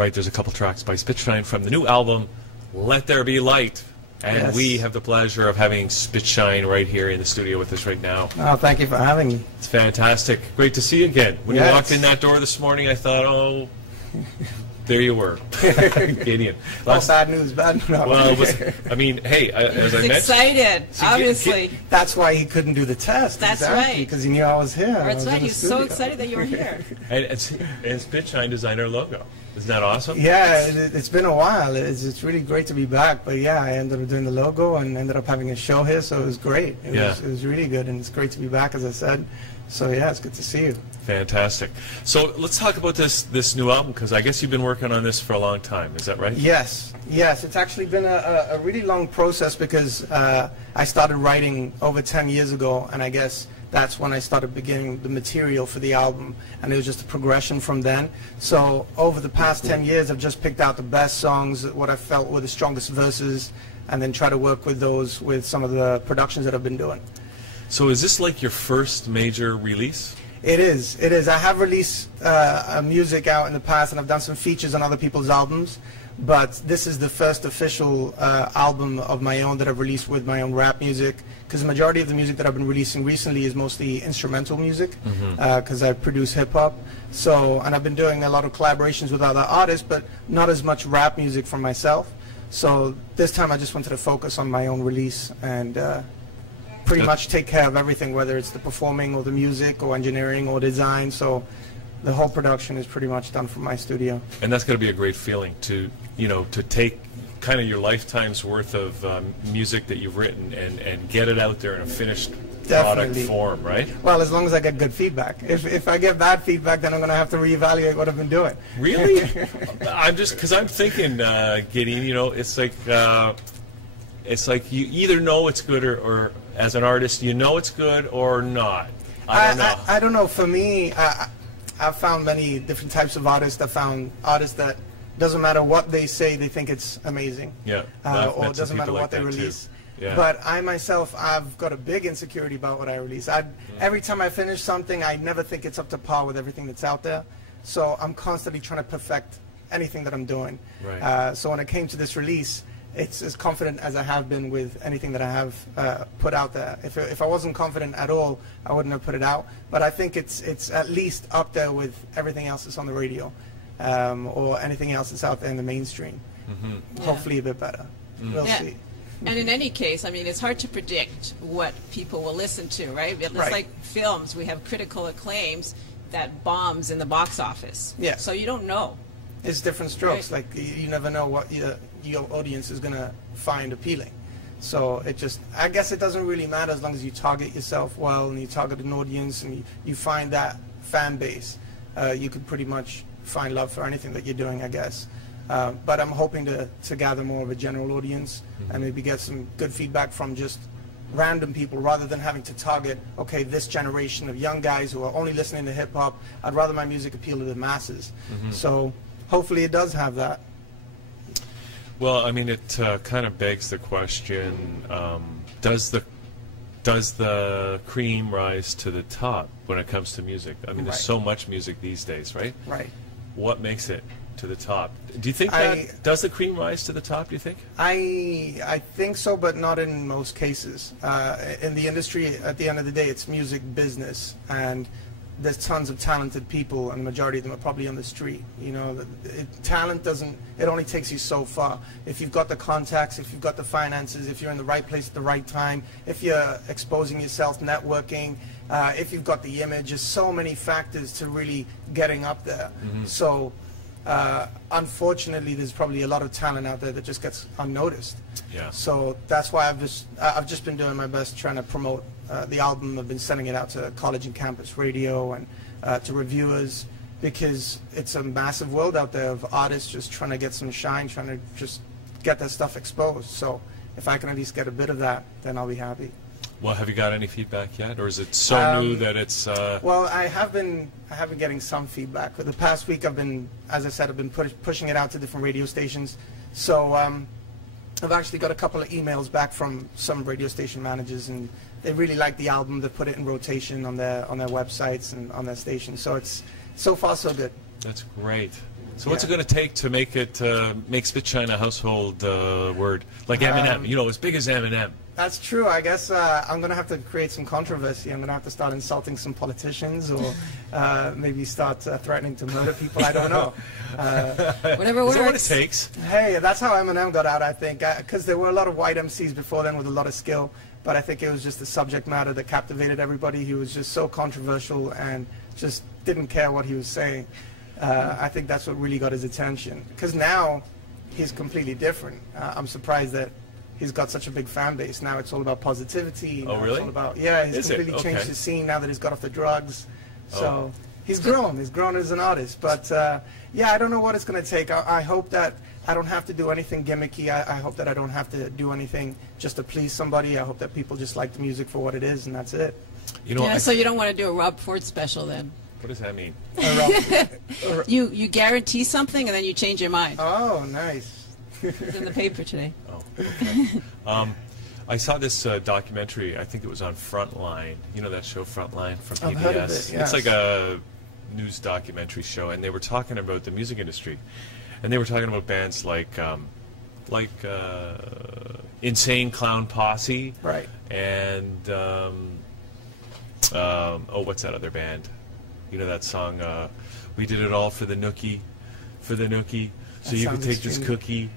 right, there's a couple tracks by SpitShine from the new album, Let There Be Light. And yes. We have the pleasure of having SpitShine right here in the studio with us right now. Oh, thank you for having me. It's fantastic. Great to see you again. When you walked in that door this morning, I thought, oh, there you were. Gideon. Oh, bad news, bad news. Well, I mean, hey, as I mentioned. Excited, obviously. That's why he couldn't do the test. That's exactly, right. Because he knew I was here. That's right. He's so excited that you were here. And SpitShine designed our logo. Isn't that awesome? Yeah, it's been a while. It's really great to be back. But yeah, I ended up doing the logo and ended up having a show here, so it was great. It was really good, and it's great to be back, as I said. So yeah, it's good to see you. Fantastic. So let's talk about this new album, because I guess you've been working on this for a long time. Is that right? Yes. Yes, it's actually been a really long process because I started writing over 10 years ago, and I guess that's when I started beginning the material for the album, and it was just a progression from then. So over the past 10 years, I've just picked out the best songs, what I felt were the strongest verses, and then try to work with those with some of the productions that I've been doing. So is this like your first major release? It is. It is. I have released music out in the past, and I've done some features on other people's albums, but this is the first official album of my own that I've released with my own rap music, because the majority of the music that I've been releasing recently is mostly instrumental music, because I produce hip-hop. So, and I've been doing a lot of collaborations with other artists, but not as much rap music for myself. So this time I just wanted to focus on my own release and pretty much take care of everything, whether it's the performing or the music or engineering or design. So the whole production is pretty much done from my studio. And that's going to be a great feeling to, you know, to take kind of your lifetime's worth of music that you've written and get it out there in a finished product form, right? Well, as long as I get good feedback. If I get bad feedback, then I'm going to have to reevaluate what I've been doing. Really? Because I'm thinking, Gideon, you know, it's like you either know it's good or as an artist, you know it's good or not. I don't know. I don't know. For me, I've found many different types of artists. I've found artists that doesn't matter what they say, they think it's amazing. Yeah. Or it doesn't matter what they release. Yeah. But I myself, I've got a big insecurity about what I release. Every time I finish something, I never think it's up to par with everything that's out there. So I'm constantly trying to perfect anything that I'm doing. Right. So when it came to this release, it's as confident as I have been with anything that I have put out there. If I wasn't confident at all, I wouldn't have put it out. But I think it's at least up there with everything else that's on the radio or anything else that's out there in the mainstream. Hopefully a bit better. We'll see. And in any case, I mean, it's hard to predict what people will listen to, right? It's like films. We have critical acclaims that bombs in the box office. Yeah. So you don't know. It's different strokes. Like, you never know what your audience is going to find appealing. So I guess it doesn't really matter as long as you target yourself well and you target an audience and you find that fan base. You could pretty much find love for anything that you're doing, I guess. But I'm hoping to gather more of a general audience and maybe get some good feedback from just random people rather than having to target, okay, this generation of young guys who are only listening to hip-hop. I'd rather my music appeal to the masses. So hopefully it does have that. Well, I mean, it kind of begs the question, does the cream rise to the top when it comes to music? I mean, there's so much music these days, right? Right. What makes it to the top? Do you think does the cream rise to the top, do you think? I think so, but not in most cases. In the industry, at the end of the day, it's music business, and there's tons of talented people, and the majority of them are probably on the street. You know, talent it only takes you so far. If you've got the contacts, if you've got the finances, if you're in the right place at the right time, if you're exposing yourself, networking, if you've got the image, there's so many factors to really getting up there. So unfortunately, there's probably a lot of talent out there that just gets unnoticed. Yeah. So that's why I've just been doing my best trying to promote the album. I've been sending it out to college and campus radio and to reviewers, because it's a massive world out there of artists just trying to get some shine, trying to just get their stuff exposed. So if I can at least get a bit of that, then I'll be happy. Well, have you got any feedback yet, or is it so new that it's? Well, I have been getting some feedback. For the past week, as I said, I've been pushing it out to different radio stations. So I've actually got a couple of emails back from some radio station managers, and they really like the album. They put it in rotation on their websites and on their stations. So it's so far so good. That's great. So what's it going to take to make it make SpitShine a household word like Eminem? You know, as big as Eminem. That's true. I guess I'm going to have to create some controversy. I'm going to have to start insulting some politicians, or maybe start threatening to murder people. I don't know. Whatever works. Is that what it takes? Hey, that's how Eminem got out, I think, because there were a lot of white MCs before then with a lot of skill, but I think it was just the subject matter that captivated everybody. He was just so controversial and just didn't care what he was saying. I think that's what really got his attention, because now he's completely different. I'm surprised that he's got such a big fan base. Now it's all about positivity. Oh, really? It's all about, yeah, he's completely changed his scene now that he's got off the drugs. So he's grown. He's grown as an artist. But, yeah, I don't know what it's going to take. I hope that I don't have to do anything gimmicky. I hope that I don't have to do anything just to please somebody. I hope that people just like the music for what it is, and that's it. You know, yeah, so you don't want to do a Rob Ford special then? What does that mean? You guarantee something and then you change your mind. Oh, nice. It's in the paper today. Oh, okay. I saw this documentary. I think it was on Frontline. You know that show Frontline from PBS? I've heard of it, yes. It's like a news documentary show, and they were talking about the music industry, and they were talking about bands like Insane Clown Posse, Right. and what's that other band? You know that song? We did it all for the Nookie, so That you could sounds take this extremely- cookie.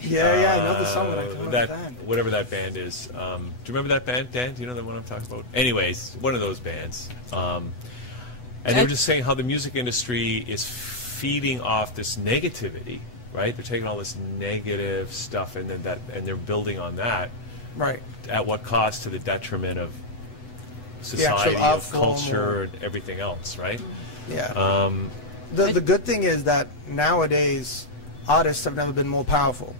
Yeah, I know the song, but I don't know the band. Whatever that band is. Do you remember that band, Dan? Do you know the one I'm talking about? Anyways, one of those bands. And they were just saying how the music industry is feeding off this negativity, right? They're taking all this negative stuff and they're building on that. Right. At what cost? To the detriment of society, of culture, and everything else, right? Yeah. The good thing is that nowadays artists have never been more powerful.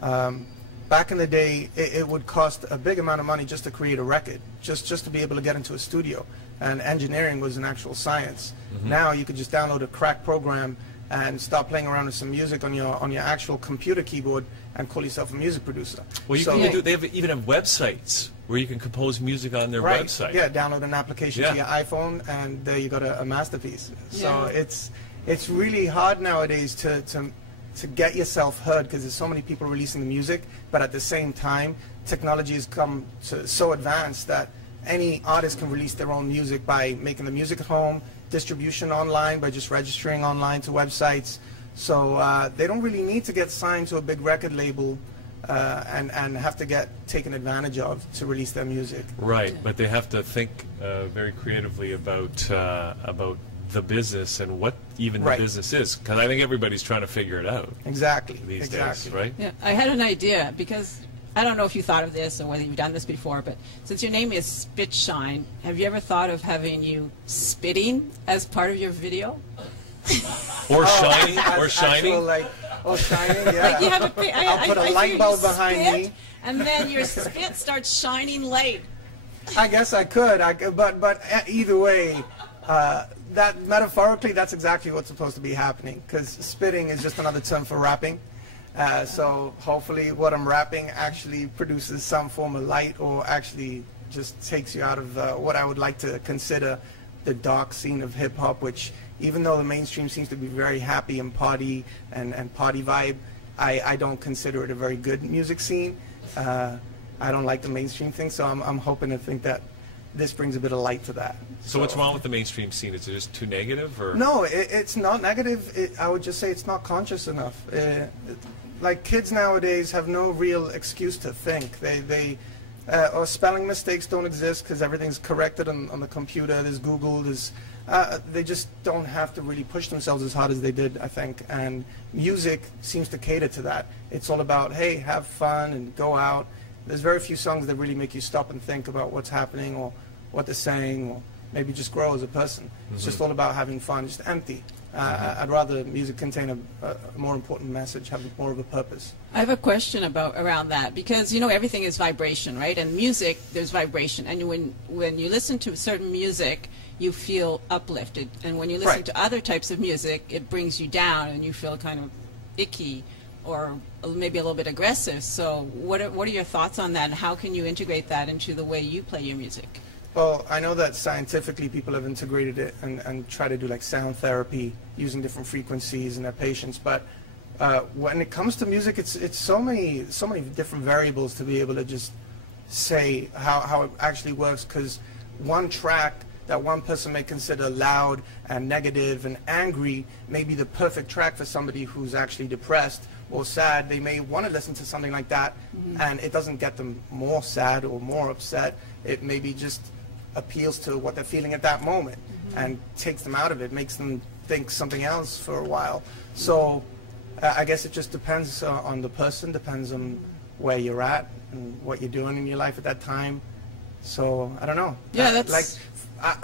Back in the day, it would cost a big amount of money just to create a record, just to be able to get into a studio. And engineering was an actual science. Mm-hmm. Now you could just download a crack program and start playing around with some music on your actual computer keyboard and call yourself a music producer. Well, you can even they even have websites where you can compose music on their website. Yeah, download an application to your iPhone, and there you got a masterpiece. So it's really hard nowadays to get yourself heard, because there's so many people releasing the music, but at the same time, technology has come so advanced that any artist can release their own music by making the music at home, distribution online by just registering online to websites. So they don't really need to get signed to a big record label and have to get taken advantage of to release their music. Right, but they have to think very creatively about the business and what even the business is, because I think everybody's trying to figure it out. Exactly. These days, right? Yeah, I had an idea, because I don't know if you thought of this or whether you've done this before, but since your name is SpitShine, have you ever thought of having you spitting as part of your video? Or shining, or shining. Shining, yeah. Like you have I'll put a light bulb behind me, and then your spit starts shining light. I guess I could, but either way, that metaphorically, that's exactly what's supposed to be happening, because spitting is just another term for rapping. So hopefully what I'm rapping actually produces some form of light, or actually just takes you out of what I would like to consider the dark scene of hip-hop, which even though the mainstream seems to be very happy and party and party vibe, I don't consider it a very good music scene. I don't like the mainstream thing, so I'm hoping to think that this brings a bit of light to that. So what's wrong with the mainstream scene? Is it just too negative, or? No, it's not negative. I would just say it's not conscious enough. Like, kids nowadays have no real excuse to think. Or spelling mistakes don't exist because everything's corrected on the computer. There's Google. They just don't have to really push themselves as hard as they did, I think. And music seems to cater to that. It's all about, hey, have fun and go out. There's very few songs that really make you stop and think about what's happening or what they're saying, or maybe just grow as a person. Mm-hmm. It's just all about having fun, just empty. I'd rather music contain a more important message, have more of a purpose. I have a question around that, because you know everything is vibration, right? And music, there's vibration, and when you listen to certain music, you feel uplifted, and when you listen to other types of music, it brings you down, and you feel kind of icky, or maybe a little bit aggressive. So what are your thoughts on that, and how can you integrate that into the way you play your music? Well, I know that scientifically people have integrated it and try to do like sound therapy using different frequencies in their patients, but when it comes to music, it's so many different variables to be able to just say how it actually works, because one track that one person may consider loud and negative and angry may be the perfect track for somebody who's actually depressed or sad. They may want to listen to something like that, and it doesn't get them more sad or more upset. It maybe just appeals to what they're feeling at that moment and takes them out of it, makes them think something else for a while. So I guess it just depends on the person, depends on where you're at and what you're doing in your life at that time. So I don't know. Yeah, that's like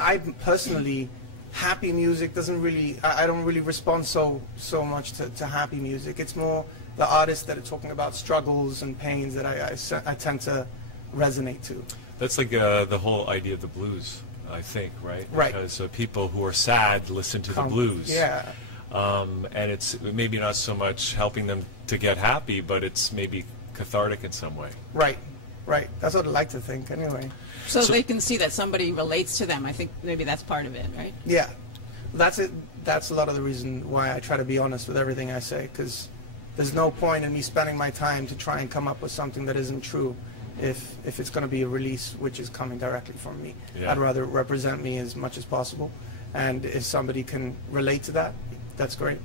I personally, happy music doesn't really, I don't really respond so much to happy music. It's more the artists that are talking about struggles and pains that I tend to resonate to. That's like the whole idea of the blues, I think, right? Right. Because people who are sad listen to the blues. Yeah. And it's maybe not so much helping them to get happy, but it's maybe cathartic in some way. Right. Right. That's what I like to think, anyway. So they can see that somebody relates to them. I think maybe that's part of it, right? Yeah. That's it. That's a lot of the reason why I try to be honest with everything I say, because there's no point in me spending my time to try and come up with something that isn't true if it's going to be a release which is coming directly from me. Yeah. I'd rather represent me as much as possible, and if somebody can relate to that, that's great.